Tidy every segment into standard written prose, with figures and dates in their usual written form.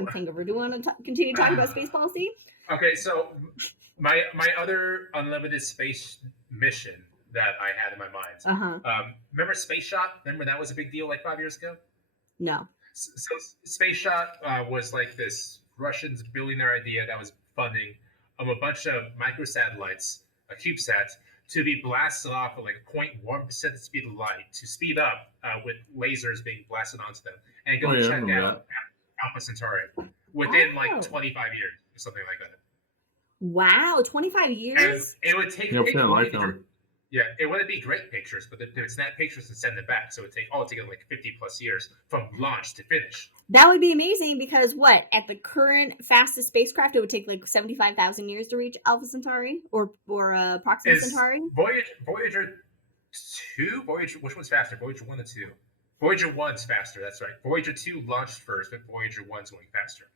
on Hangover. Do you want to continue talking about space policy? Okay, so my other unlimited space mission that I had in my mind. Remember Space Shot? Remember that was a big deal like 5 years ago? No. So Space Shot was like this Russians billionaire idea that was funding a bunch of microsatellites, a CubeSat, to be blasted off at like 0.1% the speed of light to speed up with lasers being blasted onto them and go check out Alpha Centauri within like 25 years or something like that. Wow, 25 years? And it would take it wouldn't be great pictures, but they would snap pictures and send them back. So it would take altogether like 50 plus years from launch to finish. That would be amazing because at the current fastest spacecraft, it would take like 75,000 years to reach Alpha Centauri or Proxima Centauri. Voyager 2? Which one's faster? Voyager 1 or 2? Voyager 1's faster, that's right. Voyager 2 launched first, but Voyager 1's going faster.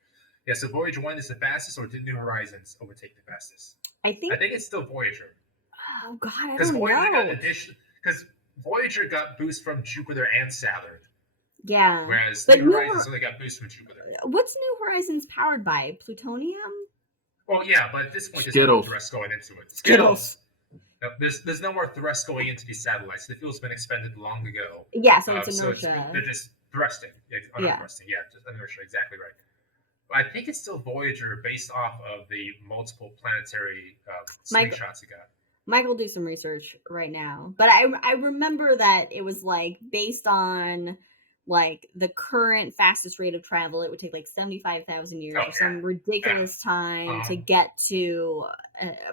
Yeah, so Voyager 1 is the fastest, or did New Horizons overtake the fastest? I think it's still Voyager. Oh God, I don't know. Because Voyager got boost from Jupiter and Saturn. Yeah. Whereas New Horizons only got boost from Jupiter. What's New Horizons powered by? Plutonium? Well, yeah, but at this point, there's no more thrust going into it. Skittles. No, there's no more thrust going into these satellites. The fuel's been expended long ago. Yeah, so it's inertia. They're just thrusting. Not thrusting. Yeah, just inertia. Exactly right. I think it's still Voyager based off of the multiple planetary slingshots you got. Mike will do some research right now. But I remember that it was like based on like the current fastest rate of travel, it would take like 75,000 years or some ridiculous time to get to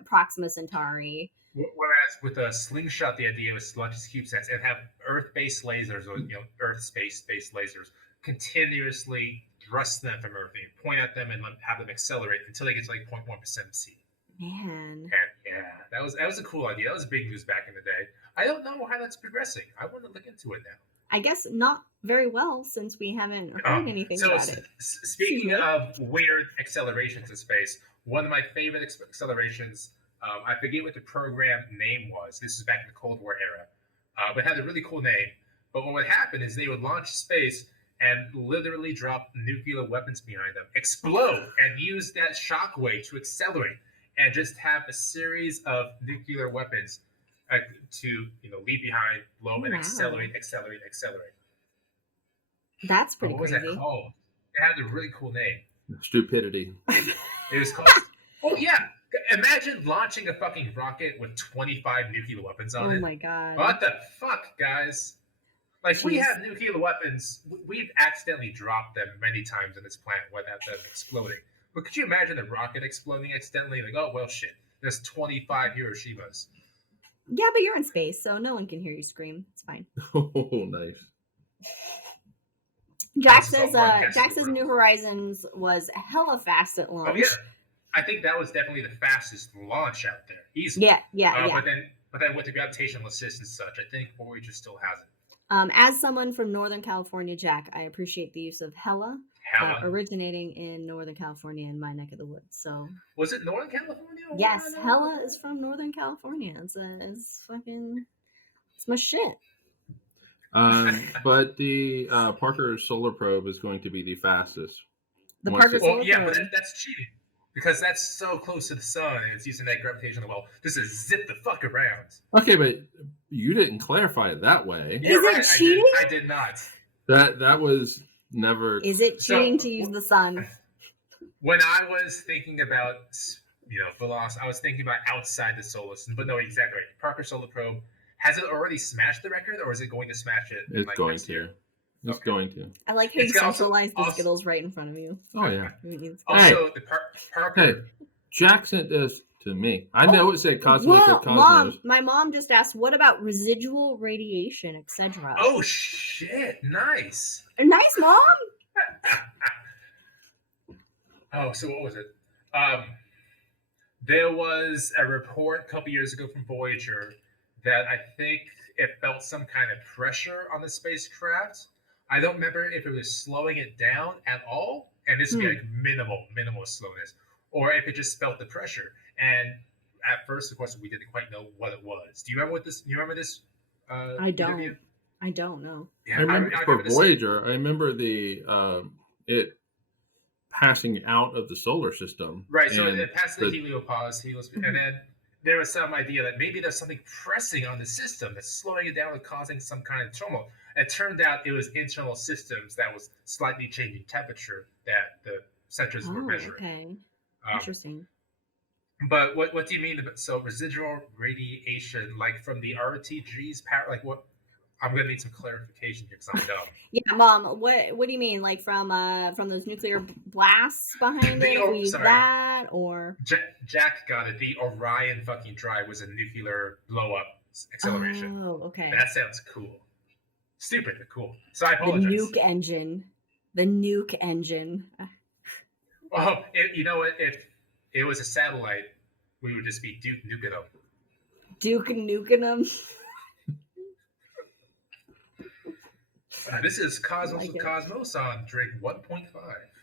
Proxima Centauri. Whereas with a slingshot, the idea was to launch these CubeSats and have Earth-based lasers or Earth-space-based lasers continuously thrust them from Earth and point at them and have them accelerate until they get to like 0.1% speed. Man. And yeah, that was a cool idea. That was big news back in the day. I don't know how that's progressing. I want to look into it now. I guess not very well since we haven't heard anything about it. Speaking of weird accelerations in space, one of my favorite accelerations, I forget what the program name was. This is back in the Cold War era, but it had a really cool name. But what would happen is they would launch space and literally drop nuclear weapons behind them, explode, and use that shockwave to accelerate, and just have a series of nuclear weapons to leave behind, blow, and accelerate. That's pretty crazy. What was that called? It had a really cool name. Stupidity. It was called... Oh, yeah. Imagine launching a fucking rocket with 25 nuclear weapons on it. Oh, my God. What the fuck, guys? Like, we have nuclear weapons. We've accidentally dropped them many times on this planet without them exploding. But could you imagine a rocket exploding accidentally? Like, oh, well, shit. There's 25 Hiroshimas. Yeah, but you're in space, so no one can hear you scream. It's fine. Oh, nice. Jack says New Horizons was hella fast at launch. Oh, yeah. I think that was definitely the fastest launch out there. Easily. Yeah. But then with the gravitational assist and such, I think Voyager still has it. As someone from Northern California, Jack, I appreciate the use of hella. Originating in Northern California in my neck of the woods. So was it Northern California? Yes, hella is from Northern California. It's my shit. But the Parker Solar Probe is going to be the fastest. The Parker Solar Probe. Yeah, but that's cheating because that's so close to the sun and it's using that gravitational well just to zip the fuck around. Okay, but you didn't clarify it that way. Is it cheating? I did not. That was never. Is it cheating to use the sun? When I was thinking about velocity, I was thinking about outside the solar system. But no, exactly right. Parker Solar Probe, has it already smashed the record, or is it going to smash it? It's going to. It's going to. I like how you centralize the Skittles right in front of you. Oh yeah. Also, the Parker. Hey, Jack sent this to me. I know it said Cosmos with Cosmos. My mom just asked, "What about residual radiation, etc.?" Oh shit! Nice. Nice, Mom. Oh, so what was it? There was a report a couple years ago from Voyager that I think it felt some kind of pressure on the spacecraft. I don't remember if it was slowing it down at all, and this would be like minimal slowness, or if it just felt the pressure. And at first, of course, we didn't quite know what it was. Do you remember this? I don't. Interview? I don't know. Yeah, I remember for Voyager. I remember the it passing out of the solar system. Right. So And it passed the heliopause, and then there was some idea that maybe there's something pressing on the system that's slowing it down and causing some kind of turmoil. And it turned out it was internal systems that was slightly changing temperature that the sensors were measuring. Okay. Um, Interesting. but what do you mean? So residual radiation, like from the RTG's power, like what? I'm gonna need some clarification here because I'm dumb. Yeah, Mom. What do you mean? Like from those nuclear blasts behind it? If we use that, or Jack got it. The Orion fucking drive was a nuclear blow up acceleration. Oh, okay. That sounds cool. Stupid, but cool. So I apologize. The nuke engine. The nuke engine. Well, you know what? If it was a satellite, we would just be Duke nuking them. Duke nuking them. This is Cosmos with Cosmos on Drink 1.5.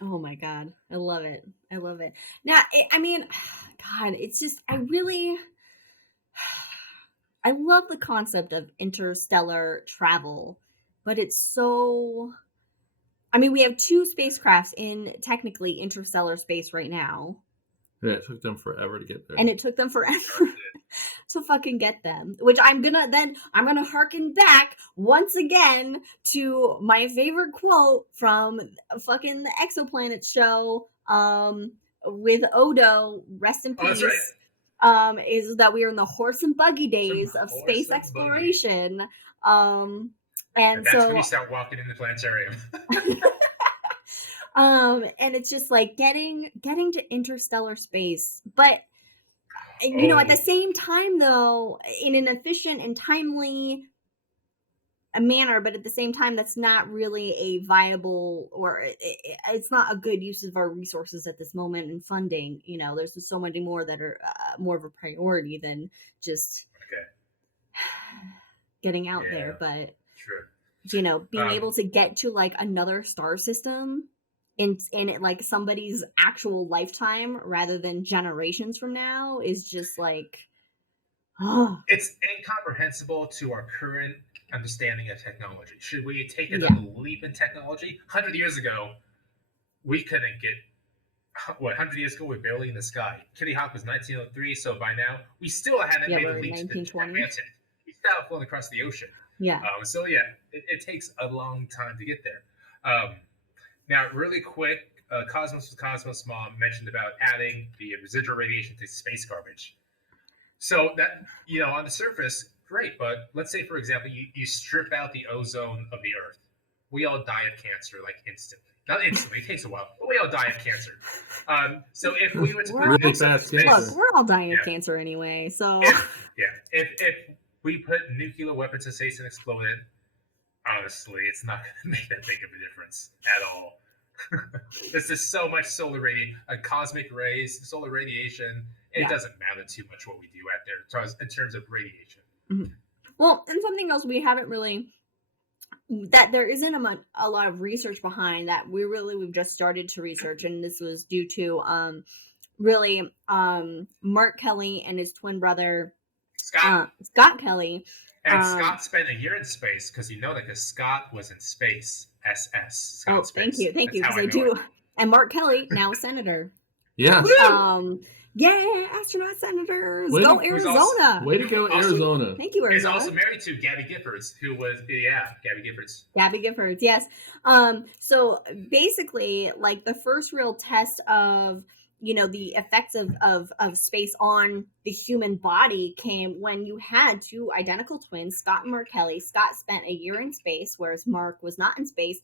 Oh my god, I love it. I love it. Now, I mean, God, it's just I love the concept of interstellar travel, but it's so. I mean, we have 2 spacecrafts in technically interstellar space right now. Yeah, it took them forever to get there. And it took them forever to fucking get them. Which I'm gonna harken back once again to my favorite quote from fucking the Exoplanet show with Odo, rest in peace. Right. Is that we are in the horse and buggy days of space exploration. And that's so when you start walking in the planetarium. And it's just like getting to interstellar space, but you know, at the same time though, in an efficient and timely manner, but at the same time that's not really a viable, or it's not a good use of our resources at this moment in funding. You know, there's so many more that are more of a priority than just getting out there. But you know, being able to get to like another star system in it, like somebody's actual lifetime rather than generations from now, is just like it's incomprehensible to our current understanding of technology. Should we take another leap in technology? 100 years ago, we couldn't get 100 years ago, we were barely in the sky. Kitty Hawk was 1903, so by now we still hadn't made a leap to the Atlantic. We still have flown across the ocean. So it takes a long time to get there. Now, really quick, Cosmos with Cosmos Mom mentioned about adding the residual radiation to space garbage. So that, you know, on the surface, great, but let's say, for example, you strip out the ozone of the Earth. We all die of cancer, like, instantly. Not instantly, it takes a while, but we all die of cancer. So if we were to put nukes up in space... Look, we're all dying of cancer anyway, so... If we put nuclear weapons in space and explode it, honestly, it's not going to make that big of a difference at all. There's just so much solar radiation, cosmic rays, solar radiation. It doesn't matter too much what we do out there in terms of radiation. Mm-hmm. Well, and something else we haven't really, that there isn't a lot of research behind that we've just started to research, and this was due to Mark Kelly and his twin brother Scott Kelly. And Scott spent a year in space because Scott was in space. SS. Scott Thank you, because I do. And Mark Kelly, now a senator. Yeah. Yeah, astronaut senators. Go Arizona. Way to go, Arizona. Thank you, Arizona. He's also married to Gabby Giffords, who was, Gabby Giffords. Gabby Giffords, yes. So basically, like the first real test of, you know, the effects of space on the human body came when you had 2 identical twins, Scott and Mark Kelly. Scott spent a year in space, whereas Mark was not in space.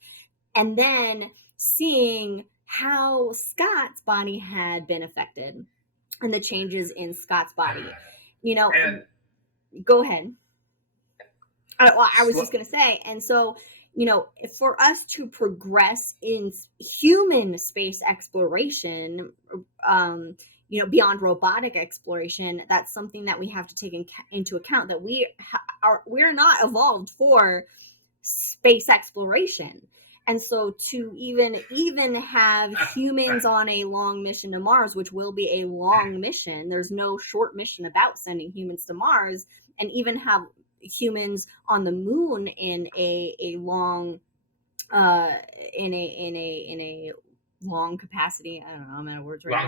And then seeing how Scott's body had been affected and the changes in Scott's body. You know, go ahead. I was just going to say, and so, you know, for us to progress in human space exploration, you know, beyond robotic exploration, that's something that we have to take into account, that we're not evolved for space exploration. And so to even have humans on a long mission to Mars, which will be a long mission, there's no short mission about sending humans to Mars, and even have humans on the moon in a long in a long capacity, I don't know, I'm out of words right now.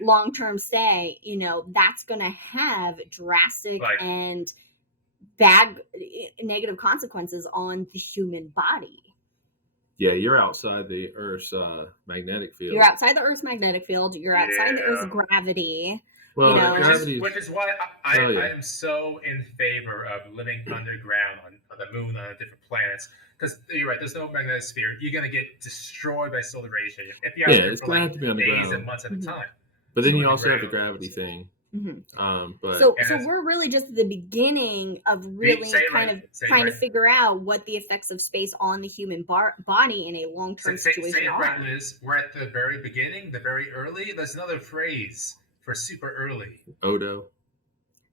Long-term stay. You know, that's going to have drastic Like- and bad negative consequences on the human body. Yeah, you're outside the Earth's magnetic field. You're outside the Earth's magnetic field. You're outside the Earth's Yeah. gravity. Well, you know, gravity which is why I Oh, yeah. am so in favor of living underground on the moon, on different planets. Because you're right, there's no magnetic sphere. You're going to get destroyed by solar radiation if you're out Yeah, there it's for gonna like have to be days underground. and months at a time. But then So you also have the underground. gravity thing. Mhm. But So And it's- we're really just at the beginning of really Say it kind right, of say it trying to right. figure out what the effects of space on the human body in a long-term Say situation it are. right, Liz. We're at the very beginning, the very early. There's another phrase for super early. Odo.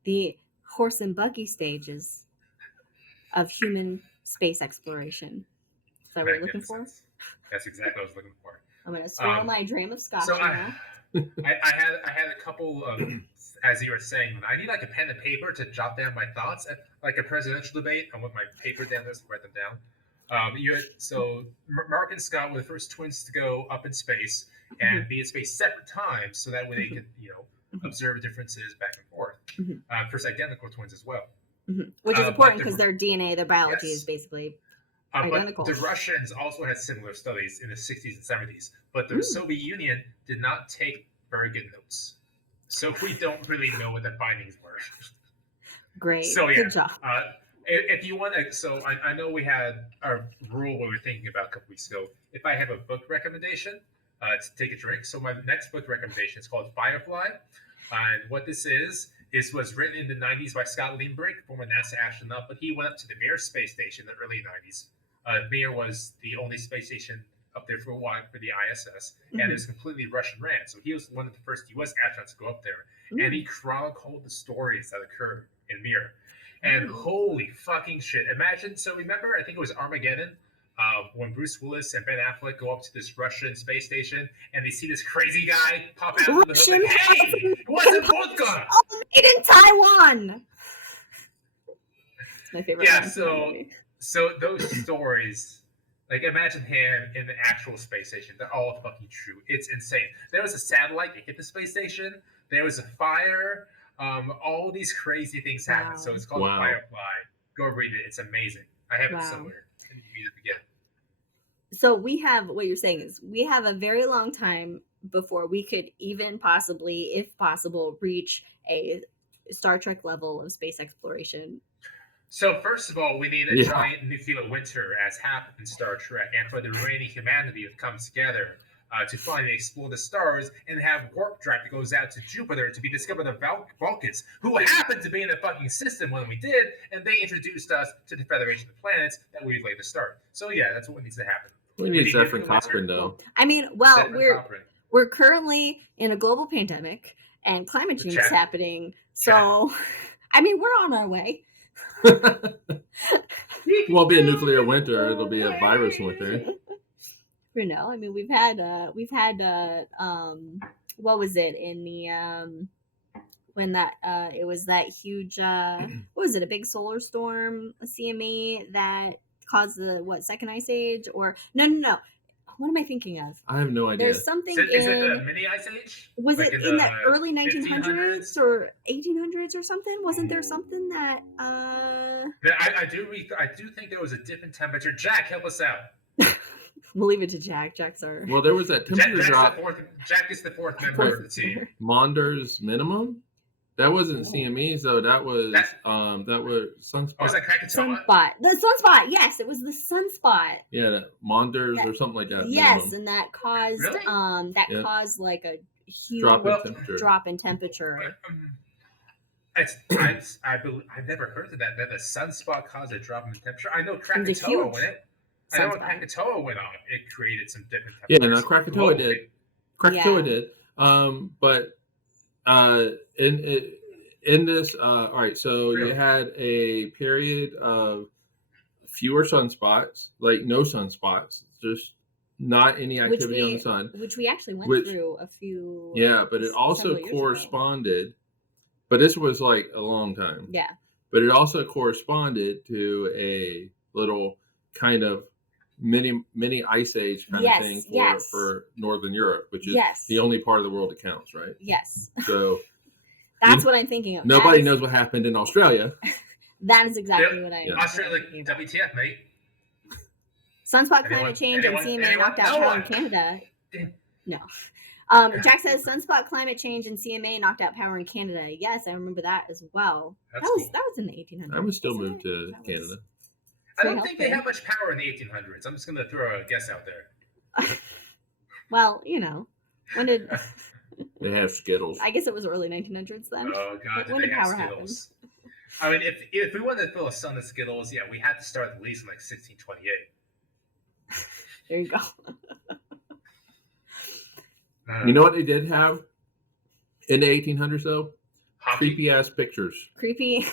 The horse and buggy stages of human space exploration. Is that what you're looking for? Magnificent. That's exactly what I was looking for. I'm going to swirl my dram of scotch So now. I had a couple of, as you were saying, I need like a pen and paper to jot down my thoughts at like a presidential debate. I want my paper down there to write them down. Mark and Scott were the first twins to go up in space and be in space separate times, so that way they could, observe differences back and forth. First identical twins as well. Which is but important the- because their DNA, their biology Yes. is basically But identical. the Russians also had similar studies in the 60s and 70s, but the Soviet Union did not take very good notes. So we don't really know what the findings were. great. So, yeah. Good job. If you want to, so I know we had our rule we were thinking about a couple weeks ago. If I have a book recommendation, to take a drink. So my next book recommendation is called Firefly. And what this was written in the 90s by Scott Lindbergh, former NASA astronaut, but he went up to the Mir space station in the early 90s. Mir was the only space station up there for a while for the ISS, and it was completely Russian ran. So he was one of the first U.S. astronauts to go up there, and he chronicled the stories that occurred in Mir. And holy fucking shit! Imagine. So remember, I think it was Armageddon. When Bruce Willis and Ben Affleck go up to this Russian space station and they see this crazy guy pop out of the hood, like, hey, it wasn't vodka! All made in Taiwan! It's my favorite Yeah, line from that movie. so those stories, like imagine him in the actual space station. They're all fucking true. It's insane. There was a satellite that hit the space station. There was a fire. All these crazy things happened. So it's called Firefly. Go read it. It's amazing. I have it somewhere. And you read it again. So we have, what you're saying is, we have a very long time before we could even possibly, if possible, reach a Star Trek level of space exploration. So first of all, we need a giant nuclear winter as happened in Star Trek, and for the remaining humanity to come together to finally explore the stars and have warp drive that goes out to Jupiter to be discovered by Vulcans, who happened to be in the fucking system when we did, and they introduced us to the Federation of Planets that we later start. So yeah, that's what needs to happen. We need Zephyr Cochrane, though. I mean, well, we're currently in a global pandemic, and climate change is happening. So, I mean, we're on our way. It won't be a nuclear winter; it'll be a virus winter. You know, I mean, we've had what was it in the when that it was that huge what was it, a big solar storm, a CME that caused the second ice age, or no, what am I thinking of? I have no idea. There's something is it the mini ice age? Was like it in the early 1900s or 1800s or something? Wasn't there something that I do think there was a dip in temperature. Jack, help us out. We'll leave it to Jack. Jack's our... Well, there was that temperature drop. Jack is the fourth member of the team. Maunder's minimum? That wasn't CMEs though. That was sunspot. Oh, was that Krakatoa? Sunspot. The sunspot. Yes, it was the sunspot. Yeah, that Maunder's or something like that. Yes, minimum. and that caused caused like a huge drop in temperature. I've never heard of that. That the sunspot caused a drop in temperature. I know Krakatoa when Krakatoa went off, it created some different temperatures. Yeah, no, Krakatoa did. Krakatoa did. But in this, all right. So you had a period of fewer sunspots, like no sunspots, just not any activity on the sun, which we actually went through a few. Yeah, but it also corresponded. But this was like a long time. Yeah. But it also corresponded to a little kind of mini ice age kind of thing for Northern Europe, which is the only part of the world that counts, right? Yes. So that's what I'm thinking of. Nobody knows what happened in Australia. That is exactly what I. Australia, WTF, mate? Sunspot climate change and CMA knocked out power in Canada. No. Jack says sunspot climate change and CMA knocked out power in Canada. Yes, I remember that as well. That was in the 1800s. I would still move to Canada. I don't think they have much power in the 1800s. I'm just going to throw a guess out there. Well, when did they have Skittles? I guess it was early 1900s then. Oh God, when did power happen? I mean, if we wanted to fill a sun of Skittles, yeah, we had to start at least in like 1628. There you go. You know what they did have in the 1800s though? Creepy ass pictures. Creepy.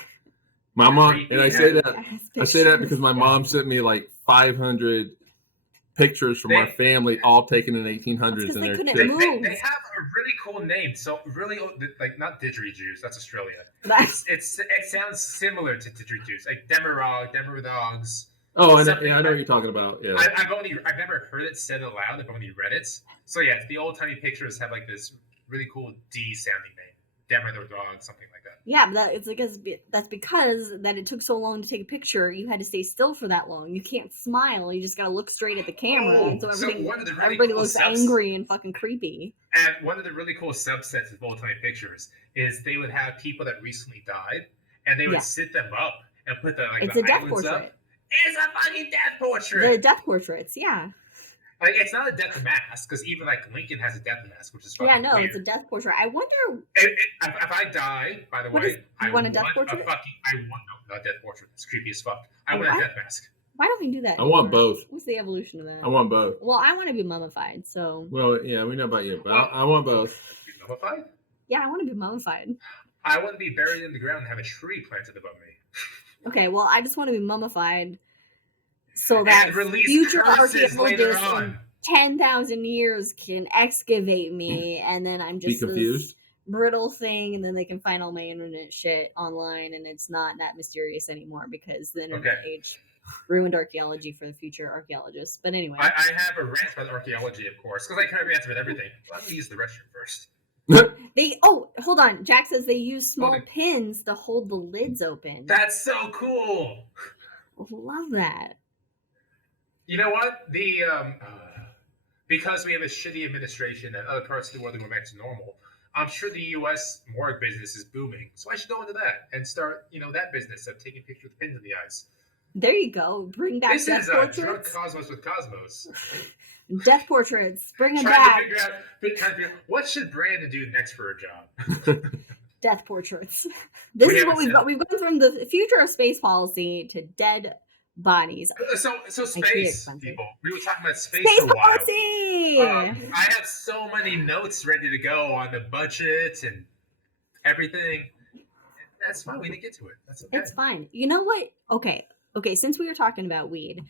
My mom, and I say that because my mom sent me like 500 pictures from our family, all taken in the 1800s. They have a really cool name. So really, like not didgeridoos. That's Australia. It sounds similar to didgeridoos, like Demerodogs. Oh, I know what you're talking about. Yeah, I've never heard it said aloud. I've only read it. So yeah, the old timey pictures have like this really cool D sounding name, Demerodog, something like that. Yeah, but that's because it took so long to take a picture. You had to stay still for that long. You can't smile. You just got to look straight at the camera, and so everybody looks angry and fucking creepy. And one of the really cool subsets of old timey pictures is they would have people that recently died, and they would sit them up and put the it's a death portrait. Up. It's a fucking death portrait. The death portraits, yeah. Like it's not a death mask because even like Lincoln has a death mask, which is fucking weird. It's a death portrait. I wonder if I die. By the way, I want a death portrait. Not death portrait. It's creepy as fuck. I want a death mask. Why don't we do that? I want both. What's the evolution of that? I want both. Well, I want to be mummified. So. Well, yeah, we know about you, but I want both. Be mummified? Yeah, I want to be mummified. I want to be buried in the ground and have a tree planted above me. Okay, well, I just want to be mummified. So that future archaeologists in 10,000 years can excavate me, and then I'm just this brittle thing, and then they can find all my internet shit online, and it's not that mysterious anymore because the internet age ruined archaeology for the future archaeologists. But anyway. I have a rant about archaeology, of course, because I can't rant about everything. Let me use the restroom first. Hold on. Jack says they use small pins to hold the lids open. That's so cool. Love that. You know what? Because we have a shitty administration and other parts of the world are going back to normal, I'm sure the U.S. morgue business is booming. So I should go into that and start, that business of taking pictures with pins in the eyes. There you go. Bring back this death portraits. This is Drunk Cosmos with Cosmos. Death portraits. Bring them back. Trying to figure out what should Brandon do next for a job. Death portraits. This is what we've got. We've gone from the future of space policy to dead bodies. So space people. We were talking about space for a while. Policy! I have so many notes ready to go on the budget and everything. That's fine. We didn't get to it. That's okay. It's fine. You know what? Okay. Since we were talking about weed,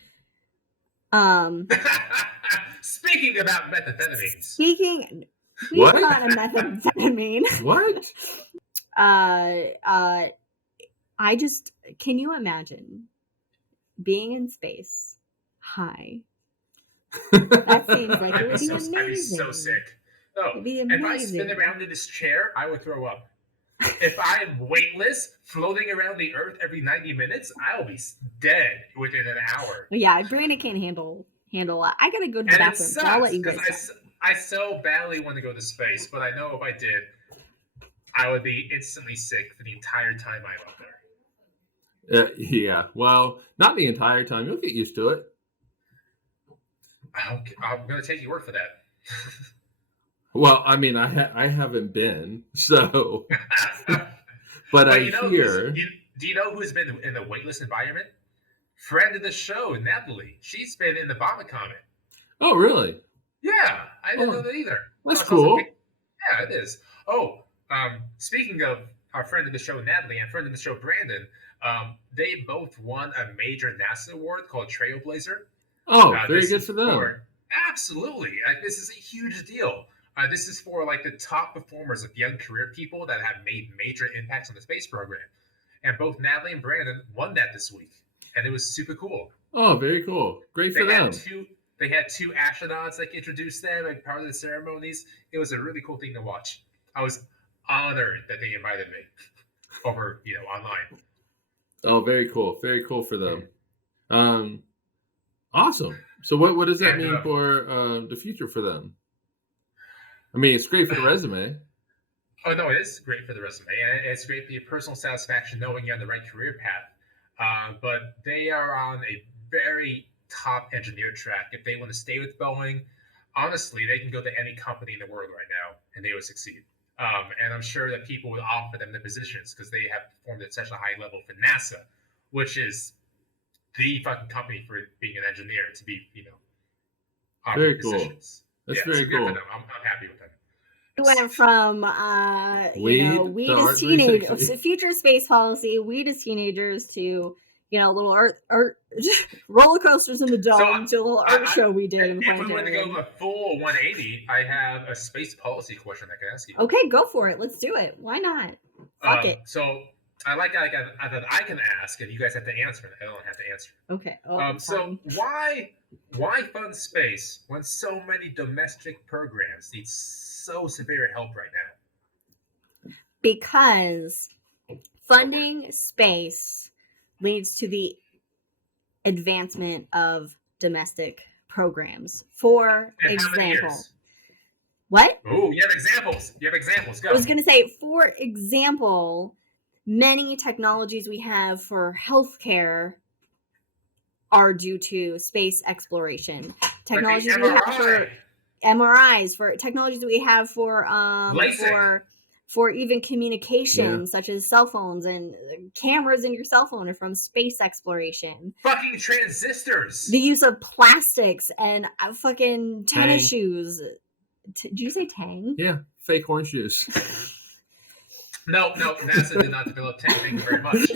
speaking about methamphetamines. Weed's not a methamphetamine. What? Can you imagine being in space high? That seems like it would be amazing. I'd be so sick. No, if I spin around in this chair, I would throw up. If I'm weightless, floating around the Earth every 90 minutes, I'll be dead within an hour. Yeah, Brandon can't handle. I gotta go to the bathroom. So I'll let you guys. I so badly want to go to space, but I know if I did, I would be instantly sick for the entire time I'm up there. Yeah, well, not the entire time. You'll get used to it. I'm going to take your word for that. Well, I mean, I haven't been, so. But I hear. Do you know who's been in the weightless environment? Friend of the show, Natalie. She's been in the Vomit Comet. Oh, really? Yeah, I didn't know that either. That's cool. Yeah, it is. Oh, speaking of our friend of the show, Natalie, and friend of the show, Brandon, they both won a major NASA award called Trailblazer. Oh, very good for them. Absolutely. This is a huge deal. This is for like the top performers of young career people that have made major impacts on the space program. And both Natalie and Brandon won that this week. And it was super cool. Oh, very cool. Great for them. They had two astronauts like introduce them and part of the ceremonies. It was a really cool thing to watch. I was honored that they invited me over, online. Oh, very cool. Very cool for them. Awesome. So what does that mean for the future for them? I mean, it's great for the resume. Oh no, it is great for the resume, and it's great for your personal satisfaction knowing you're on the right career path. But they are on a very top engineer track. If they want to stay with Boeing, honestly, they can go to any company in the world right now, and they would succeed. And I'm sure that people would offer them the positions because they have performed at such a high level for NASA, which is the fucking company for being an engineer to be, very cool. Positions. That's very cool. I'm happy with them. We went from weed as teenagers, future space policy, weed as teenagers to little art roller coasters in the dome to a little art show we did in the planetarium. If we want to go a full 180, I have a space policy question I can ask you. Okay, go for it. Let's do it. Why not? Fuck it. So I like that I can ask, and you guys have to answer it. I don't have to answer. Okay. So why fund space when so many domestic programs need so severe help right now? Because funding space leads to the advancement of domestic programs. For example, what? Oh, you have examples. Go. I was going to say, for example, many technologies we have for healthcare are due to space exploration. Technologies we have for MRIs, for technologies that we have for even communication, such as cell phones and cameras in your cell phone are from space exploration. Fucking transistors. The use of plastics and fucking tennis shoes. Did you say Tang? Yeah, fake orange juice. No, NASA did not develop Tang. Thank you very much.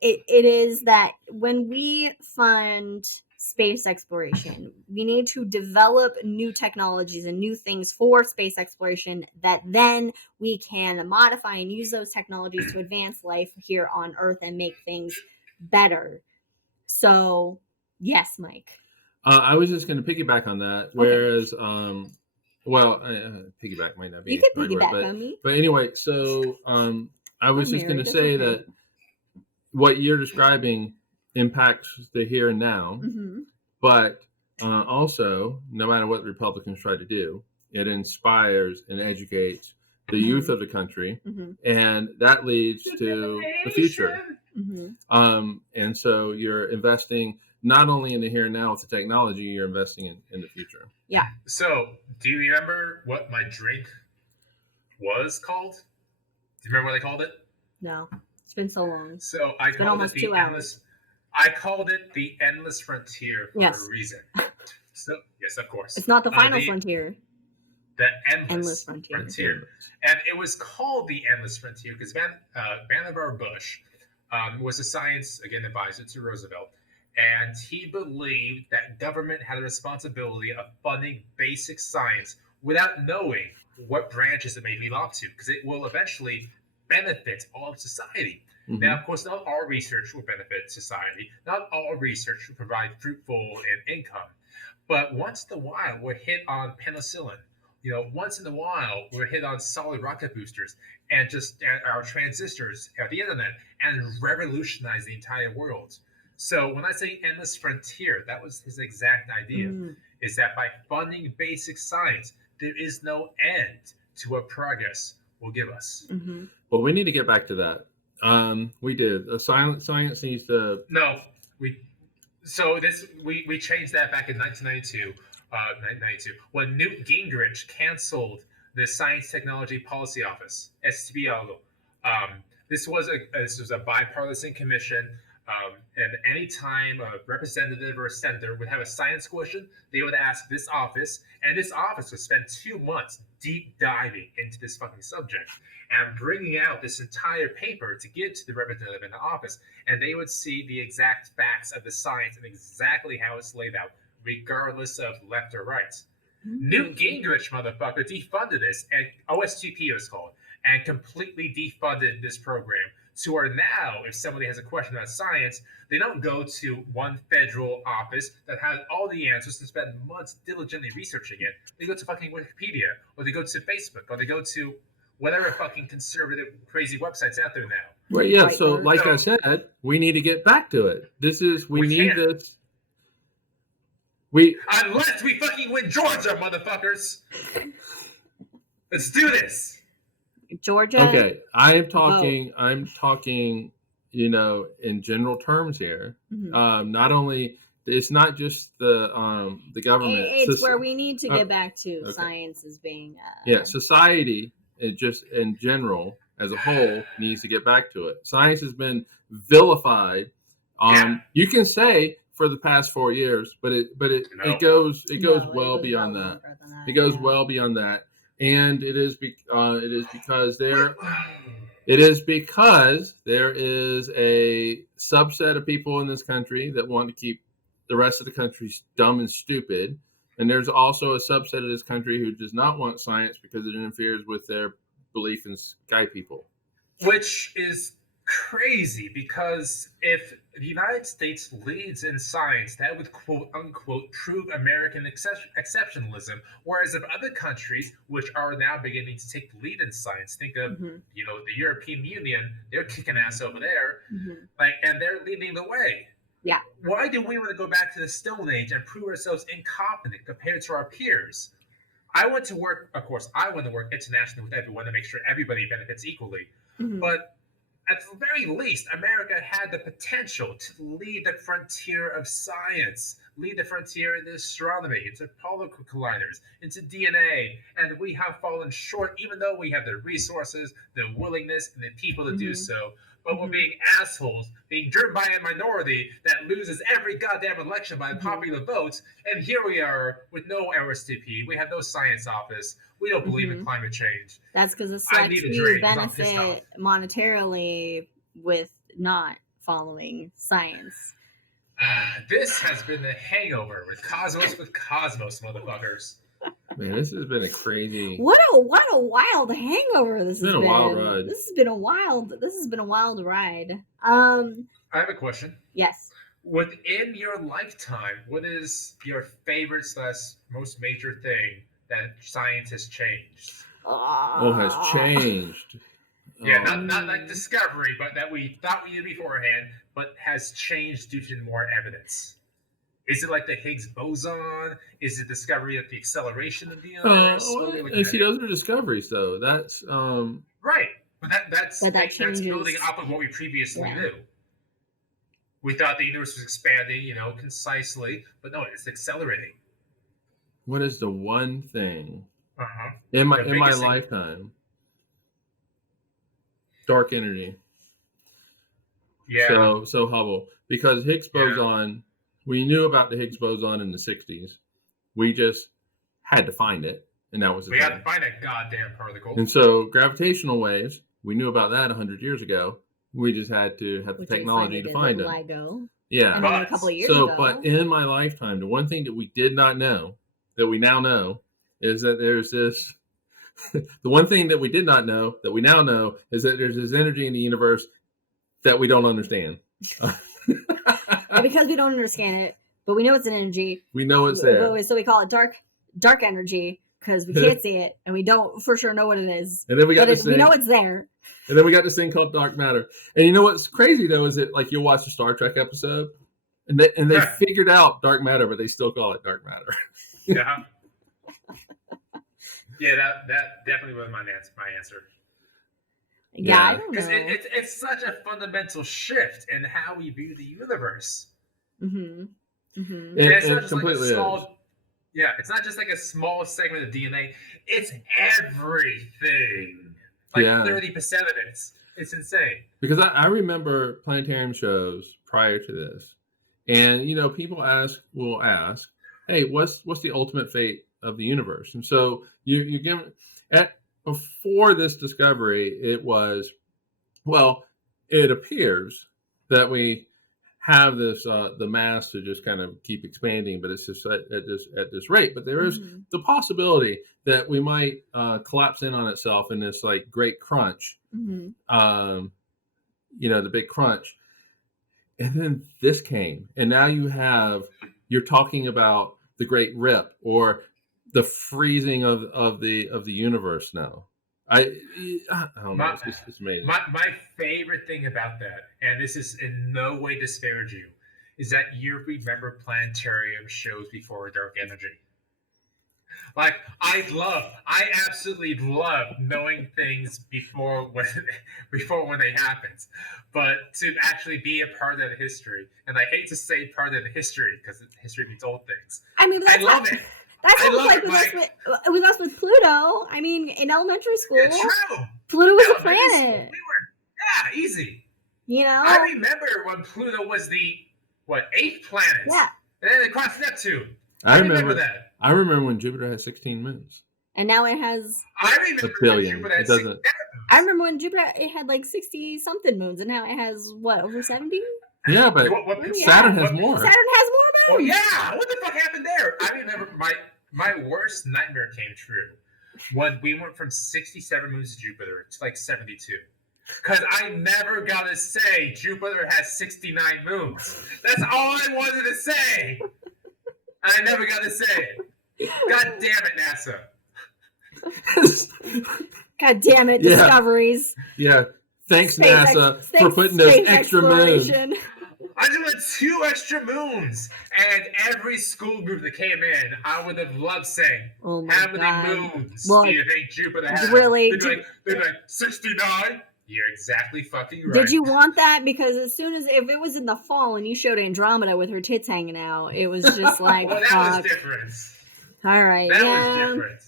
It is that when we fund space exploration, we need to develop new technologies and new things for space exploration that then we can modify and use those technologies to advance life here on Earth and make things better. So, yes, Mike. I was just going to piggyback on that, whereas, piggyback might not be. You could piggyback on me. But anyway, so I was just going to say that what you're describing impacts the here and now, but also, no matter what the Republicans try to do, it inspires and educates the youth of the country, and that leads to the future. And so you're investing not only in the here and now with the technology, you're investing in the future. Yeah. So, do you remember what my drink was called? Do you remember what I called it? No, it's been so long. So I called almost it 2 hours. I called it the endless frontier for a reason. So yes, of course. It's not the final frontier. The endless frontier. And it was called the endless frontier because Vannevar Bush was a science advisor to Roosevelt, and he believed that government had a responsibility of funding basic science without knowing what branches it may belong to, because it will eventually benefit all of society. Now, of course, not all research will benefit society. Not all research will provide fruitful and income. But once in a while, we're hit on penicillin. Once in a while, we're hit on solid rocket boosters and just our transistors, the internet, and revolutionize the entire world. So when I say endless frontier, that was his exact idea, is that by funding basic science, there is no end to what progress will give us. Well, we need to get back to that. We did. Science needs to... No, we changed that back in 1992 when Newt Gingrich canceled the Science Technology Policy Office, STPO. This was a bipartisan commission. And any time a representative or a senator would have a science question, they would ask this office, and this office would spend 2 months deep diving into this fucking subject and bringing out this entire paper to give to the representative in the office, and they would see the exact facts of the science and exactly how it's laid out, regardless of left or right. Newt Gingrich, motherfucker, defunded this, and OSTP it was called, and completely defunded this program to where now, if somebody has a question about science, they don't go to one federal office that has all the answers and spend months diligently researching it. They go to fucking Wikipedia, or they go to Facebook, or they go to whatever fucking conservative, crazy websites out there now. Well, yeah. So, like I said, we need to get back to it. We need this. Unless we fucking win Georgia, motherfuckers. Let's do this. Georgia. Okay, I'm talking. You know, in general terms here. Mm-hmm. Not only it's not just the government. It's where we need to get back to. Okay. Science is being. Society, just in general, as a whole, needs to get back to it. Science has been vilified. You can say for the past 4 years, but it goes well beyond that. It goes well beyond that, and it is because there is a subset of people in this country that want to keep the rest of the country dumb and stupid, and there's also a subset of this country who does not want science because it interferes with their belief in sky people. Which is crazy, because if the United States leads in science, that would quote unquote prove American exceptionalism, whereas if other countries, which are now beginning to take the lead in science, think of the European Union, they're kicking ass over there, and they're leading the way. Yeah. Why do we want to go back to the Stone Age and prove ourselves incompetent compared to our peers? I want to work internationally with everyone to make sure everybody benefits equally. But at the very least, America had the potential to lead the frontier of science, lead the frontier into astronomy, into particle colliders, into DNA, and we have fallen short, even though we have the resources, the willingness, and the people to do so. But we're being assholes, being driven by a minority that loses every goddamn election by popular votes, and here we are with no RSTP, we have no science office, we don't believe in climate change. That's because the select few benefit monetarily with not following science. This has been the Hangover with Cosmos, motherfuckers. Man, this has been a crazy. What a wild hangover this has been. A wild ride. This has been a wild ride. I have a question. Yes. Within your lifetime, what is your favorite / most major thing that science has changed? Has changed. Yeah, not like discovery, but that we thought we knew beforehand, but has changed due to more evidence. Is it like the Higgs boson? Is it discovery of the acceleration of the universe? Those are discoveries, though. That's right, but that's building off of what we previously knew. We thought the universe was expanding, concisely, but no, it's accelerating. What is the one thing in my lifetime? Dark energy. Yeah. So Hubble, because Higgs boson. We knew about the Higgs boson in the 60s. We just had to find it, and that was we had to find that goddamn particle. And so gravitational waves, we knew about that 100 years ago. We just had to have the technology to find them. LIGO. Yeah. And then a couple of years ago. But in my lifetime, the one thing that we did not know, that we now know, is that there's this. The one thing that we did not know, that we now know, is that there's this energy in the universe that we don't understand. Because we don't understand it, but we know it's an energy. We know it's there. So we call it dark energy because we can't see it and we don't for sure know what it is. And then we know it's there. And then we got this thing called dark matter. And you know what's crazy though is that like you'll watch a Star Trek episode and they figured out dark matter, but they still call it dark matter. Yeah. Yeah, that definitely was my answer. Yeah, I don't know. Because it's such a fundamental shift in how we view the universe. And it's not just completely like a small. Yeah, it's not just like a small segment of DNA. It's everything. Like 30% of it. It's insane. Because I remember planetarium shows prior to this, and people will ask, "Hey, what's the ultimate fate of the universe?" And so you're given before this discovery, it was, it appears that we have this the mass to just kind of keep expanding, but it's just at this rate. But there is the possibility that we might collapse in on itself in this like great crunch. the big crunch. And then this came, and now you're talking about the Great Rip or the freezing of the universe. Now, I don't know. It's amazing. My favorite thing about that, and this is in no way disparage you, is that you remember planetarium shows before Dark Energy. Like I absolutely love knowing things before when they happens, but to actually be a part of the history, and I hate to say part of the history because history means old things. I mean, I love it. That's almost like with us with Pluto. I mean, in elementary school, it's true. Pluto was a planet. Easy. I remember when Pluto was the 8th planet. Yeah. And then it crossed Neptune. I remember that. I remember when Jupiter had 16 moons. And now it has a billion. It doesn't. I remember when Jupiter had like 60 something moons, and now it has over 70. Yeah, but Saturn has more. Saturn has more moons. Oh yeah, what the fuck happened there? I remember my worst nightmare came true when we went from 67 moons to Jupiter to like 72. Because I never got to say Jupiter has 69 moons. That's all I wanted to say. I never got to say it. God damn it, NASA. God damn it, Discoveries. Yeah. Thanks, NASA, for putting those extra moons. I just went 2 extra moons, and every school group that came in, I would have loved saying, how many moons do you think Jupiter has? Really? They'd be like 69? You're exactly fucking right. Did you want that? Because as soon as if it was in the fall and you showed Andromeda with her tits hanging out, it was just like, well, that was different. All right, that was different.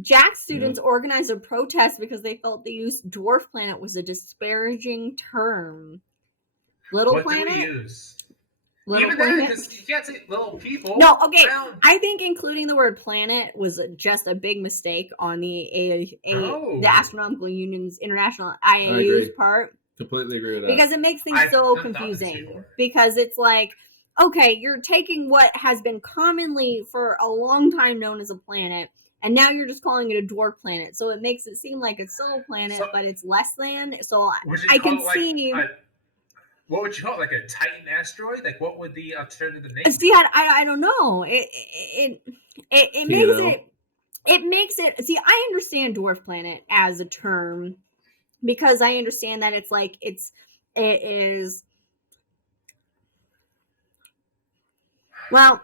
Jack's students organized a protest because they felt the use dwarf planet was a disparaging term. Little planet? What do we use? Little Even planet? then, you can't say little people. No, okay. I think including the word planet was just a big mistake on the Astronomical Union's International IAU's part. Completely agree with that. Because it makes things so confusing. Because it's like, okay, you're taking what has been commonly for a long time known as a planet, and now you're just calling it a dwarf planet. So it makes it seem like it's still a planet, but it's less than. So I can see. What would you call it? Like a Titan asteroid? Like what would the alternative name? See, I don't know. It makes it. See, I understand dwarf planet as a term because I understand that it's like it is. Well,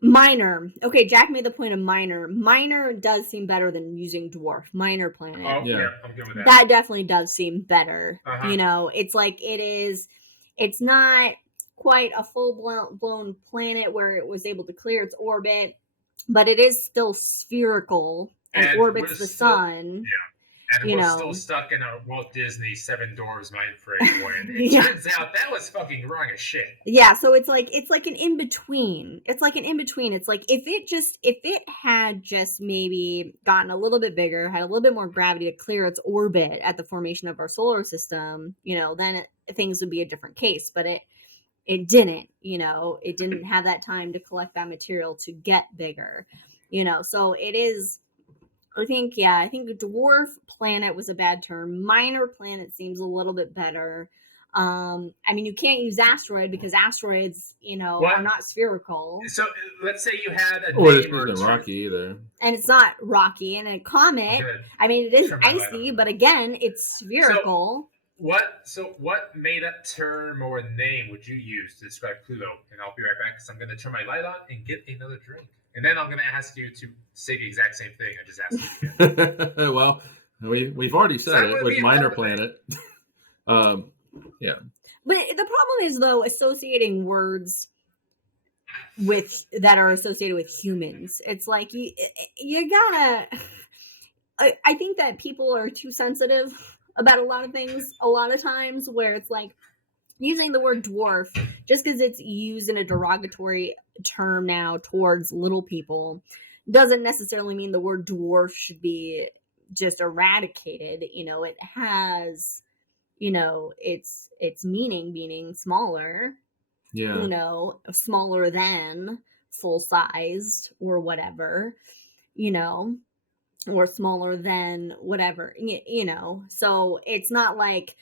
minor. Okay, Jack made the point of minor. Minor does seem better than using dwarf. Minor planet. Oh, yeah, I'm good with that. That definitely does seem better. It's like it's not quite a full-blown planet where it was able to clear its orbit, but it is still spherical and orbits the sun. Yeah. And we're still stuck in our Walt Disney Seven Dwarfs mind frame when it turns out that was fucking wrong as shit. Yeah, so it's like an in-between. It's like an in-between. It's like if it had just maybe gotten a little bit bigger, had a little bit more gravity to clear its orbit at the formation of our solar system, then things would be a different case. But it didn't, it didn't have that time to collect that material to get bigger, so it is. I think dwarf planet was a bad term. Minor planet seems a little bit better. I mean, you can't use asteroid because asteroids, are not spherical. So let's say you had a neighbor. It isn't rocky either. And it's not rocky. And a comet, I mean, it is icy, but again, it's spherical. So what made up term or name would you use to describe Pluto? And I'll be right back because I'm going to turn my light on and get another drink. And then I'm going to ask you to say the exact same thing I just asked you again. Well, we've already said it with minor planet. Yeah. But the problem is, though, associating words that are associated with humans. It's like you gotta. I think that people are too sensitive about a lot of things a lot of times, where it's like using the word dwarf just because it's used in a derogatory term now towards little people doesn't necessarily mean the word dwarf should be just eradicated. It has, its meaning smaller, smaller than full sized or whatever, or smaller than whatever, you know. So it's not like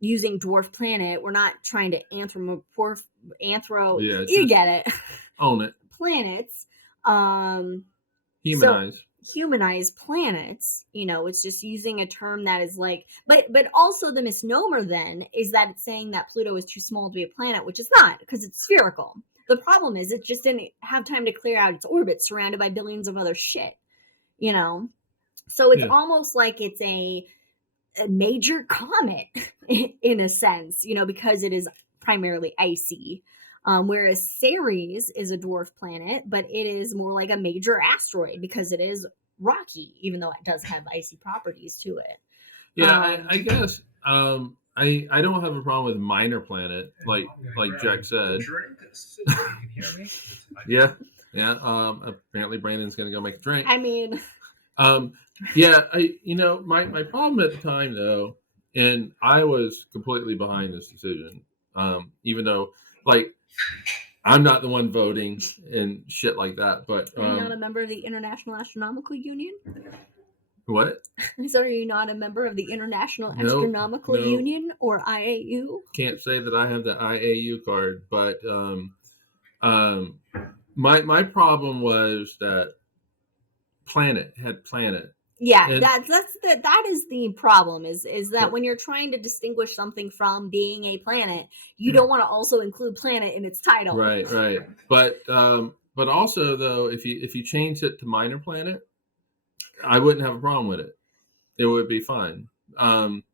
using dwarf planet. We're not trying to Yeah, you just get it. own it. Planets. Humanize. So humanize planets, you know, it's just using a term that is like, but also the misnomer then is that it's saying that Pluto is too small to be a planet, which is not, because it's spherical. The problem is it just didn't have time to clear out its orbit surrounded by billions of other shit, you know. So it's almost like it's a major comet in a sense, you know, because it is primarily icy. Whereas Ceres is a dwarf planet, but it is more like a major asteroid because it is rocky, even though it does have icy properties to it. Yeah, I guess I don't have a problem with minor planet, like Jack said. Yeah. Apparently Brandon's gonna go make a drink. I mean, yeah, my problem at the time though, and I was completely behind this decision, even though like I'm not the one voting and shit like that. But are you not a member of the International Astronomical Union? What? So are you not a member of the International Astronomical Union or IAU? Can't say that I have the IAU card, but my problem was that planet had planet. Yeah, and that is the problem is that when you're trying to distinguish something from being a planet, you don't want to also include planet in its title. Right. But also though, if you change it to minor planet, I wouldn't have a problem with it. It would be fine,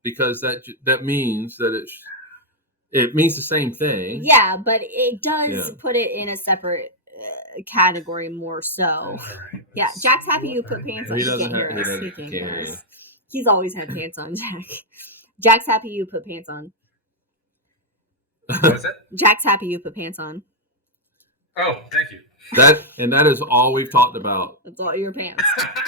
because that means that it means the same thing. Yeah, but it does put it in a separate category more so. Yeah, Jack's happy you put pants on. He can't hear us speaking. He's always had pants on, Jack. Jack's happy you put pants on. What was it? Jack's happy you put pants on. Oh, thank you. That is all we've talked about. That's all your pants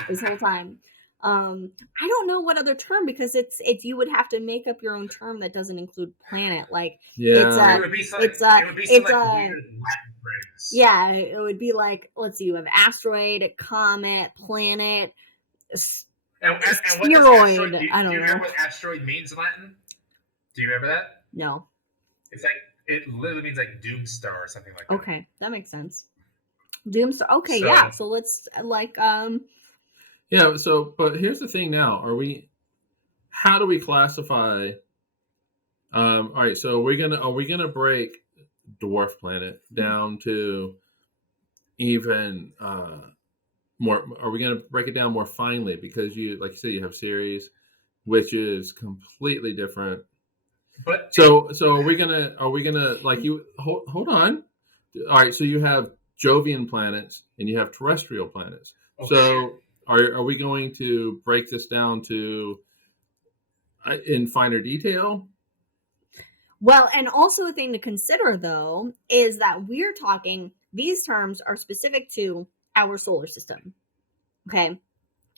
this whole time. I don't know what other term, because it's you would have to make up your own term that doesn't include planet. Like yeah, it would be some weird Latin phrase. Yeah, it would be like, let's see, you have asteroid, comet, planet, spheroid. I don't know. Do you remember what asteroid means in Latin? Do you remember that? No. It's like, it literally means like doomstar or something like that. Okay, that makes sense. Doomstar. Okay, yeah. So let's Yeah. So, but here's the thing. Now, how do we classify? All right. So are we gonna break dwarf planet down to even more? Are we gonna break it down more finely? Because like you said, you have Ceres, which is completely different. But so are we gonna like you hold on? All right. So you have Jovian planets and you have terrestrial planets. Okay. So are we going to break this down to in finer detail? Well, and also a thing to consider though is that we're talking, these terms are specific to our solar system. Okay.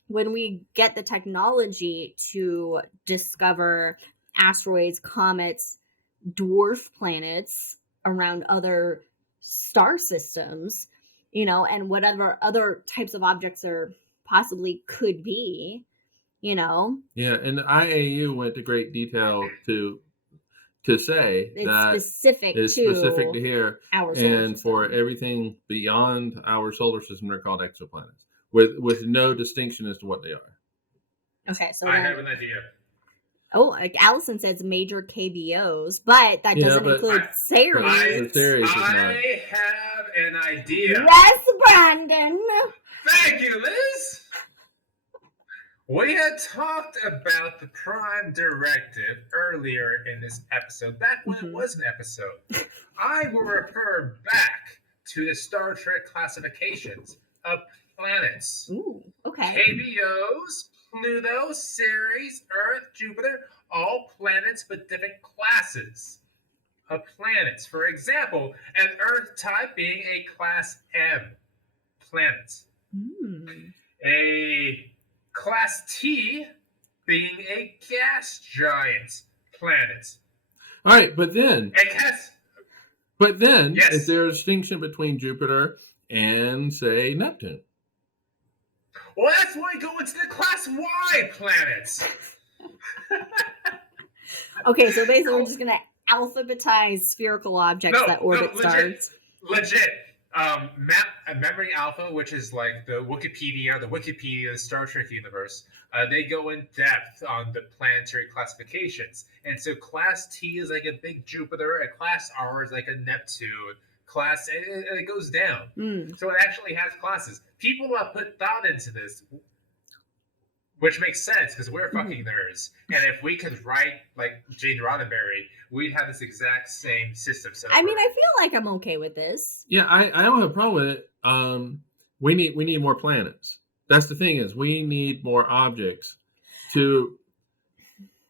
When we get the technology to discover asteroids, comets, dwarf planets around other star systems, you know, and whatever other types of objects there possibly could be, you know. Yeah, and the IAU went to great detail to say it's that specific to here, our solar and system. For everything beyond our solar system, they're called exoplanets, with no distinction as to what they are. Okay, so I have an idea. Oh, like Allison says major KBOs, but that doesn't include Ceres. I have an idea. Yes, Brandon. Thank you, Liz. We had talked about the Prime Directive earlier in this episode, back when it was an episode. I will refer back to the Star Trek classifications of planets. Ooh, okay. KBOs, Pluto, Ceres, Earth, Jupiter, all planets but different classes of planets. For example, an Earth type being a Class M planet. A Class T being a gas giant planet. All right, but then yes. Is there a distinction between Jupiter and, say, Neptune? Well, that's why we go into the Class Y planets. Okay, so basically we're just gonna alphabetize spherical objects that orbit stars. Legit. Memory Alpha, which is like the Wikipedia of the Star Trek universe, they go in depth on the planetary classifications. And so Class T is like a big Jupiter, and Class R is like a Neptune. It goes down. So it actually has classes. People have put thought into this, which makes sense because we're fucking nerds. And if we could write like Gene Roddenberry, we'd have this exact same system. So I mean, I feel like I'm okay with this. Yeah, I don't have a problem with it. We need more planets. That's the thing is we need more objects to.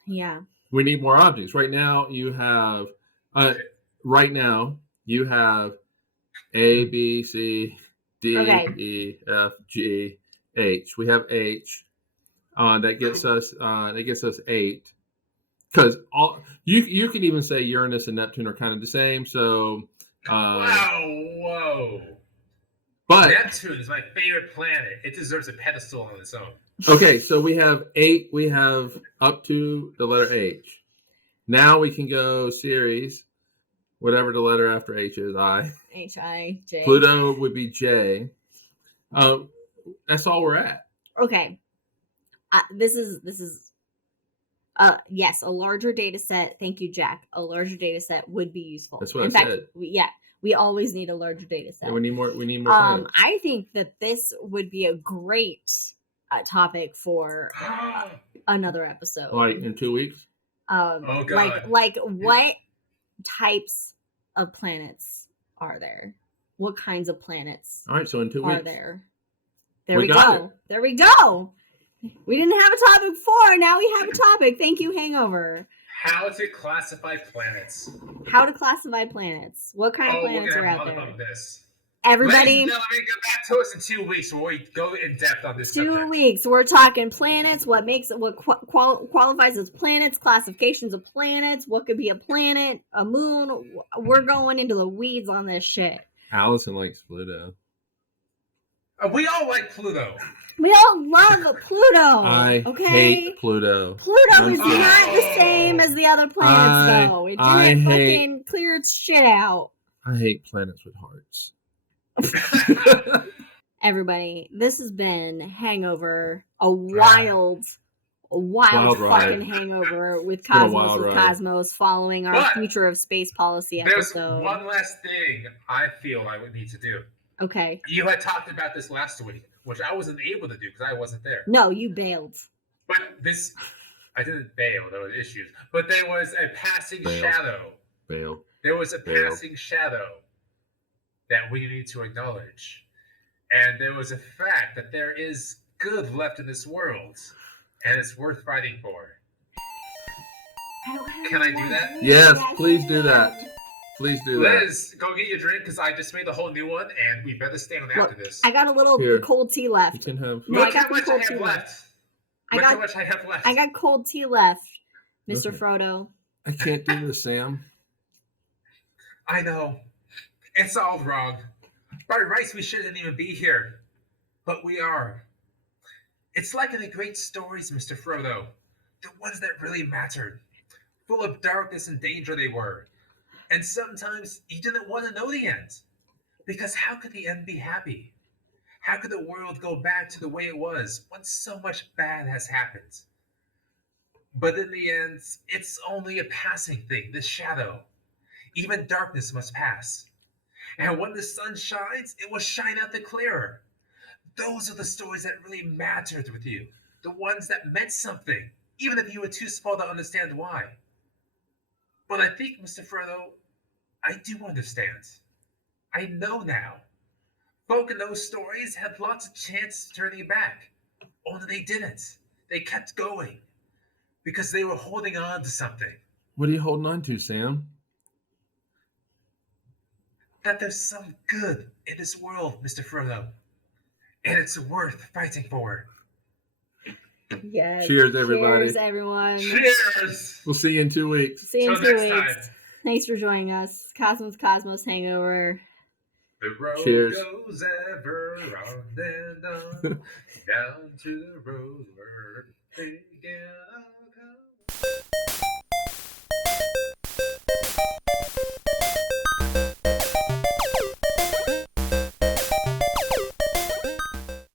Yeah. We need more objects. Right now you have. A, B, C, D, E, F, G, H. We have H. That gets us 8. Because you can even say Uranus and Neptune are kind of the same. So whoa! But Neptune is my favorite planet. It deserves a pedestal on its own. Okay, so we have 8. We have up to the letter H. Now we can go series, whatever the letter after H is. H, I, J. Pluto would be J. That's all we're at. Okay. This is yes, a larger data set. Thank you, Jack. A larger data set would be useful. That's what I said. We always need a larger data set. Yeah, we need more planets. I think that this would be a great topic for another episode. Like in 2 weeks? Oh God. Like what types of planets are there? What kinds of planets? All right, so in 2 weeks. Are there? There we go. There we go. We didn't have a topic before. Now we have a topic. Thank you, Hangover. How to classify planets. How to classify planets. What kind of planets are out there? This. Everybody. Ladies and gentlemen, get back to us in 2 weeks where we go in depth on this 2 subject. weeks. We're talking planets. What qualifies as planets? Classifications of planets. What could be a planet? A moon? We're going into the weeds on this shit. Allison likes Pluto. We all like Pluto. We all love Pluto. I hate Pluto. Pluto is not the same as the other planets, though. It didn't fucking clear its shit out. I hate planets with hearts. Everybody, this has been Hangover, a wild fucking hangover with Cosmos following our Future of Space Policy episode. There's one last thing I feel I would need to do. Okay. You had talked about this last week, which I wasn't able to do because I wasn't there. No, you bailed. But I didn't bail. There were issues. But there was a passing shadow. There was a passing shadow that we need to acknowledge. And there was a fact that there is good left in this world. And it's worth fighting for. Can I do that? Yes, please do that. Please do that. Liz, go get your drink because I just made a whole new one and we better stay on after this. I got a little cold tea left. You can have. Look how much I have left. I got cold tea left, Mr. Frodo. I can't do this, Sam. I know. It's all wrong. By rights, we shouldn't even be here. But we are. It's like in the great stories, Mr. Frodo. The ones that really mattered. Full of darkness and danger they were. And sometimes you didn't want to know the end. Because how could the end be happy? How could the world go back to the way it was when so much bad has happened? But in the end, it's only a passing thing, this shadow. Even darkness must pass. And when the sun shines, it will shine out the clearer. Those are the stories that really mattered with you. The ones that meant something, even if you were too small to understand why. But I think, Mr. Frodo, I do understand. I know now. Folk in those stories had lots of chances to turn you back. Only they didn't. They kept going. Because they were holding on to something. What are you holding on to, Sam? That there's some good in this world, Mr. Frodo. And it's worth fighting for. Yes. Cheers, everybody. Cheers, everyone. Cheers. We'll see you in 2 weeks. See you in 2 weeks. Time. Thanks for joining us. Cosmos Hangover. The road Cheers. goes ever on and on. down to the road where they get